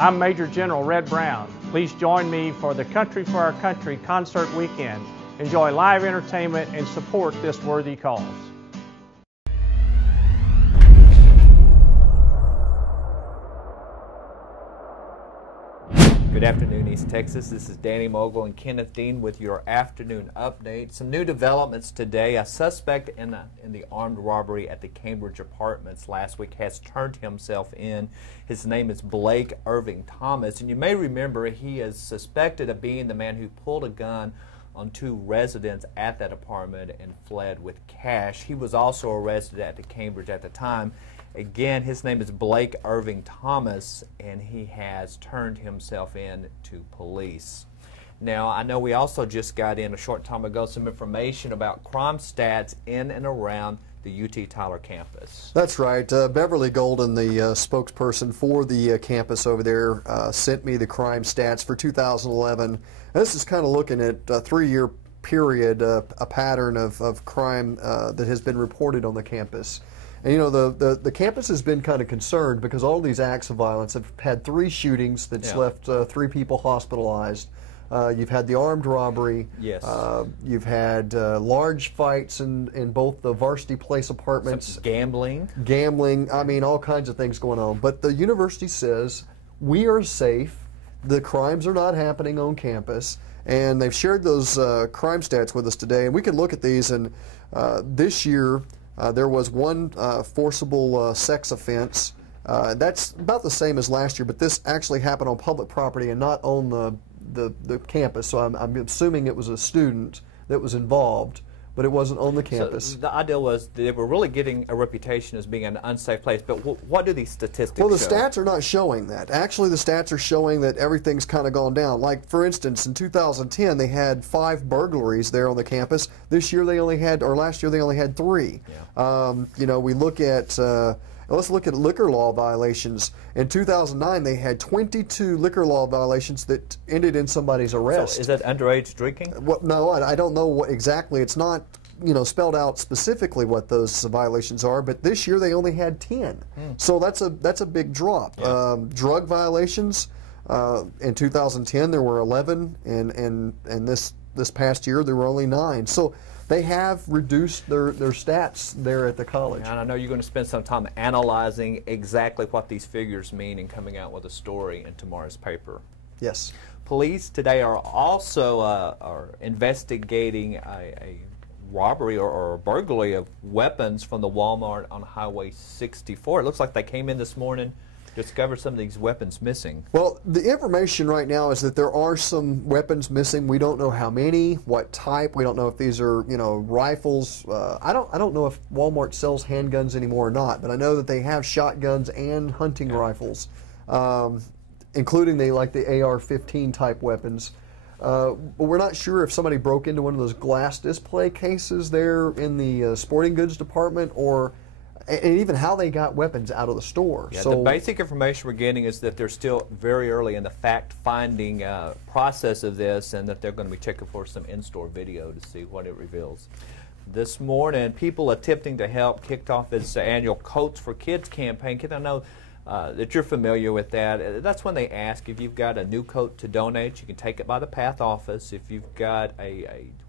I'm Major General Red Brown. Please join me for the Country for Our Country concert weekend. Enjoy live entertainment and support this worthy cause. Good afternoon, East Texas. This is Danny Mogle and Kenneth Dean with your afternoon update. Some new developments today. A suspect in the armed robbery at the Cambridge Apartments last week has turned himself in. His name is Blake Irving Thomas, and you may remember he is suspected of being the man who pulled a gun on two residents at that apartment and fled with cash. He was also arrested at the Cambridge at the time. Again, his name is Blake Irving Thomas, and he has turned himself in to police. Now, I know we also just got in a short time ago some information about crime stats in and around the UT Tyler campus. That's right. Beverly Golden, the spokesperson for the campus over there, sent me the crime stats for 2011. This is kind of looking at a 3-year period, a pattern of crime that has been reported on the campus. And you know, the campus has been kind of concerned because all these acts of violence have had 3 shootings that's left 3 people hospitalized. You've had the armed robbery. Yes. You've had large fights in both the Varsity Place apartments. Some gambling. Gambling. I mean, all kinds of things going on. But the university says we are safe. The crimes are not happening on campus. And they've shared those crime stats with us today. And we can look at these. And this year, there was one forcible sex offense. That's about the same as last year, but this actually happened on public property and not on the campus. So I'm assuming it was a student that was involved, but it wasn't on the campus. So the idea was they were really getting a reputation as being an unsafe place, but what do these statistics Well, the show? stats are not showing that. Actually, the stats are showing that everything's kind of gone down. Like, for instance, in 2010, they had 5 burglaries there on the campus. This year they only had, or last year they only had 3. Yeah. You know, we look at, let's look at liquor law violations. In 2009, they had 22 liquor law violations that ended in somebody's arrest. So is that underage drinking? Well, no, I don't know what exactly. It's not, you know, spelled out specifically what those violations are, but this year they only had 10. So that's a big drop. Yeah. Drug violations, in 2010 there were 11, and this past year there were only 9. So they have reduced their stats there at the college. And I know you're going to spend some time analyzing exactly what these figures mean and coming out with a story in tomorrow's paper. Yes. Police today are also are investigating a robbery or a burglary of weapons from the Walmart on Highway 64. It looks like they came in this morning, discovered some of these weapons missing. Well, the information right now is that there are some weapons missing. We don't know how many, what type. We don't know if these are, you know, rifles. I don't know if Walmart sells handguns anymore or not, but I know that they have shotguns and hunting rifles, including the AR-15 type weapons. But we're not sure if somebody broke into one of those glass display cases there in the sporting goods department, and even how they got weapons out of the store. Yeah, so the basic information we're getting is that they're still very early in the fact-finding process of this, and that they're going to be checking for some in-store video to see what it reveals. This morning, people attempting to help kicked off its annual Coats for Kids campaign. I know that you're familiar with that. That's when they ask if you've got a new coat to donate, you can take it by the PATH office. If you've got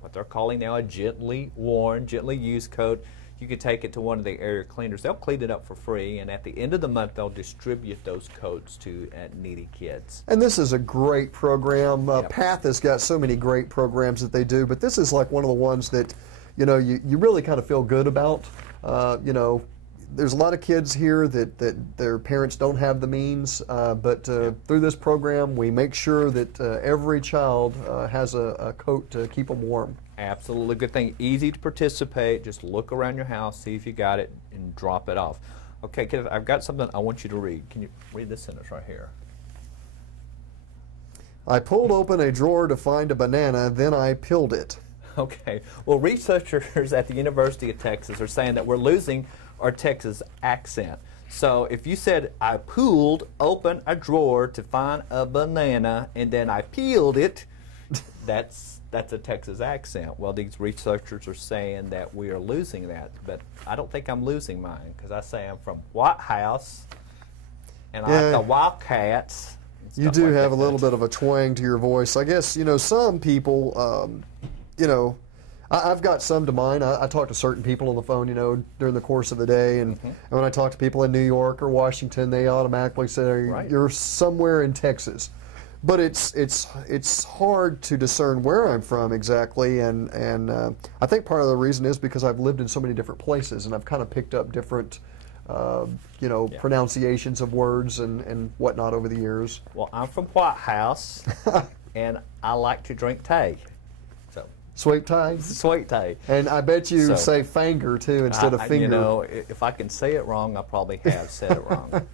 what they're calling now a gently worn, gently used coat, you can take it to one of the area cleaners. They'll clean it up for free, and at the end of the month, they'll distribute those coats to needy kids. And this is a great program. PATH has got so many great programs that they do, but this is like one of the ones that, you know, you really kind of feel good about. You know, there's a lot of kids here that their parents don't have the means, but through this program, we make sure that every child has a coat to keep them warm. Absolutely good thing. Easy to participate. Just look around your house, see if you got it, and drop it off. Okay, Kenneth, I've got something I want you to read. Can you read this sentence right here? I pulled open a drawer to find a banana, then I peeled it. Okay. Well, researchers at the University of Texas are saying that we're losing our Texas accent. So if you said, I pulled open a drawer to find a banana, and then I peeled it, that's a Texas accent. Well, these researchers are saying that we are losing that, but I don't think I'm losing mine, because I say I'm from White House, and I like the Wildcats, You do have a little bit of a twang to your voice. I guess, you know, some people, you know, I've got some to mine. I talk to certain people on the phone, you know, during the course of the day, and when I talk to people in New York or Washington, they automatically say, you're somewhere in Texas. But it's hard to discern where I'm from exactly, and I think part of the reason is because I've lived in so many different places, and I've kind of picked up different, you know, pronunciations of words and whatnot over the years. Well, I'm from White House, and I like to drink tea. So sweet tea? Sweet tea. And I bet you say finger, too, instead of finger. You know, if I can say it wrong, I probably have said it wrong.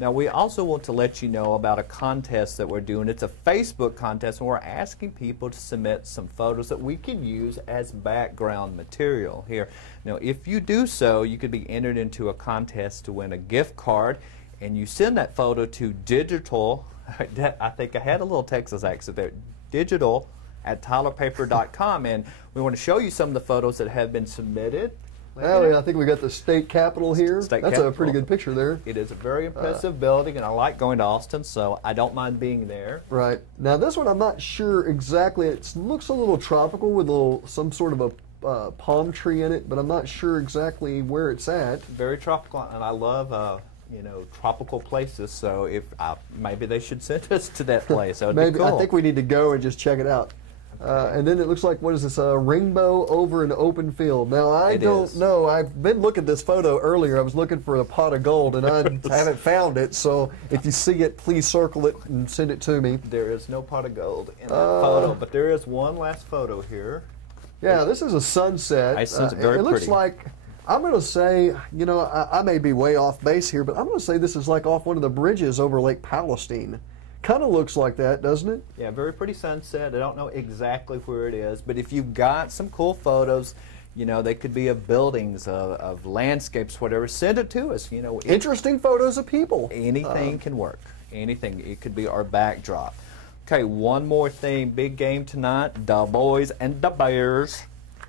Now, we also want to let you know about a contest that we're doing. It's a Facebook contest, and we're asking people to submit some photos that we can use as background material here. Now, if you do so, you could be entered into a contest to win a gift card, and you send that photo to digital, I think I had a little Texas accent there, digital@tylerpaper.com, and we want to show you some of the photos that have been submitted. I think we got the state capitol here. That's a pretty good picture there. It is a very impressive building, and I like going to Austin, so I don't mind being there. Right. Now this one I'm not sure exactly. It looks a little tropical with some sort of a palm tree in it, but I'm not sure exactly where it's at. Very tropical, and I love you know, tropical places. So if maybe they should send us to that place. That would maybe be cool. I think we need to go and just check it out. And then it looks like, what is this, a rainbow over an open field. Now, I don't know. I've been looking at this photo earlier. I was looking for a pot of gold, and I haven't found it. So if you see it, please circle it and send it to me. There is no pot of gold in that photo, but there is one last photo here. Yeah, this is a sunset. Very it looks pretty. like, I'm going to say, you know, I may be way off base here, but I'm going to say this is like off one of the bridges over Lake Palestine. Kind of looks like that, doesn't it? Yeah, very pretty sunset. I don't know exactly where it is, but if you've got some cool photos, you know, they could be of buildings, of landscapes, whatever, send it to us. You know, interesting photos of people. Anything can work. Anything. It could be our backdrop. Okay, one more thing. Big game tonight. The boys and the Bears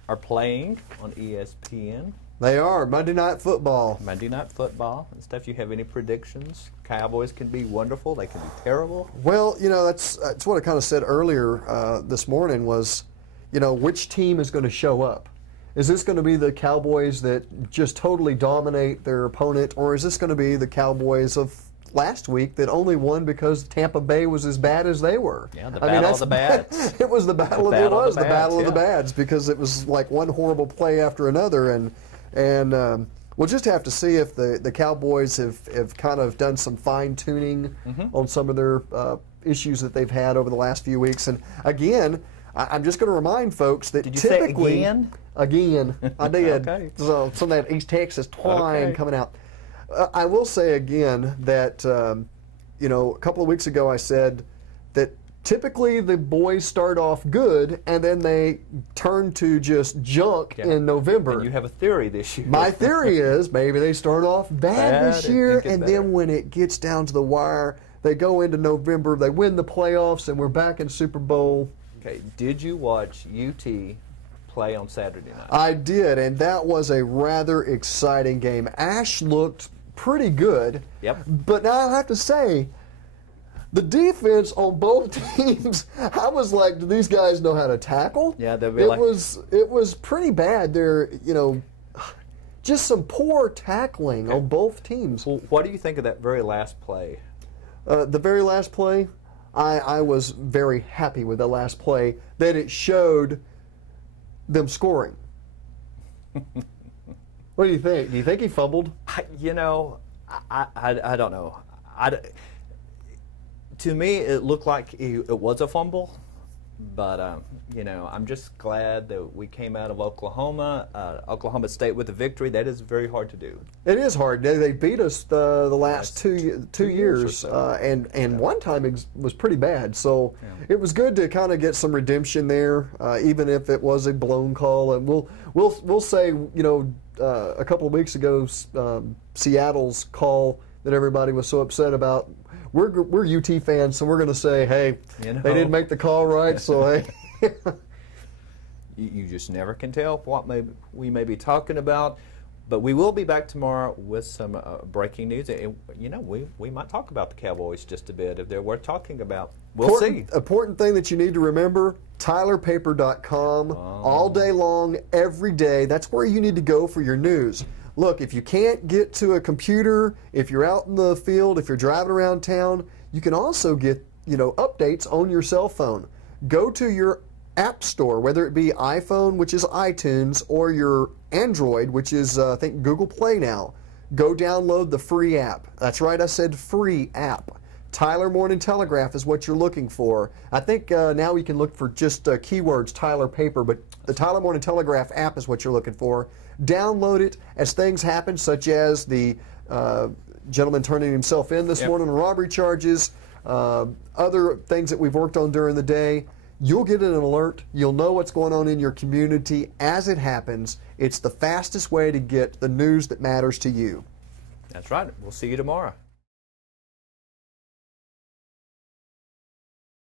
are playing on ESPN. They are. Monday Night Football. Monday Night Football and stuff. You have any predictions? Cowboys can be wonderful. They can be terrible. Well, you know, that's what I kind of said earlier this morning was, you know, which team is going to show up? Is this going to be the Cowboys that just totally dominate their opponent, or is this going to be the Cowboys of last week that only won because Tampa Bay was as bad as they were? Yeah, the battle of the bads. It was the battle of the bads because it was like one horrible play after another, and we'll just have to see if the Cowboys have kind of done some fine-tuning on some of their issues that they've had over the last few weeks. And again, I'm just going to remind folks that typically... Say again? Again, I did. Okay. So some of that East Texas twang coming out. I will say again that, you know, a couple of weeks ago I said that typically the boys start off good and then they turn to just junk in November. And you have a theory this year. My theory is maybe they start off bad this year, and then when it gets down to the wire, they go into November, they win the playoffs, and we're back in Super Bowl. Okay, did you watch UT play on Saturday night? I did, and that was a rather exciting game. Ash looked pretty good. Yep. But now I have to say, the defense on both teams, I was like, do these guys know how to tackle? Yeah, they'll be it was pretty bad. There, you know, just some poor tackling on both teams. Well, what do you think of that very last play? The very last play, I was very happy with the last play, that it showed them scoring. What do you think? Do you think he fumbled? You know, I don't know. To me, it looked like it was a fumble, but you know, I'm just glad that we came out of Oklahoma State with a victory. That is very hard to do. It is hard. They beat us the last two years, and one time it was pretty bad. So it was good to kind of get some redemption there, even if it was a blown call. And we'll say, you know, a couple of weeks ago, Seattle's call that everybody was so upset about. We're UT fans, so we're going to say, hey, they didn't make the call right, so hey. You just never can tell what we may be talking about. But we will be back tomorrow with some breaking news. And, you know, we might talk about the Cowboys just a bit if they're worth talking about. We'll see. Important thing that you need to remember, TylerPaper.com, all day long, every day. That's where you need to go for your news. Look, if you can't get to a computer, if you're out in the field, if you're driving around town, you can also get, you know, updates on your cell phone. Go to your app store, whether it be iPhone, which is iTunes, or your Android, which is, I think, Google Play now. Go download the free app. That's right, I said free app. Tyler Morning Telegraph is what you're looking for. I think now we can look for just keywords, Tyler Paper, but the Tyler Morning Telegraph app is what you're looking for. Download it as things happen, such as the gentleman turning himself in this morning on robbery charges, other things that we've worked on during the day. You'll get an alert. You'll know what's going on in your community as it happens. It's the fastest way to get the news that matters to you. That's right. We'll see you tomorrow.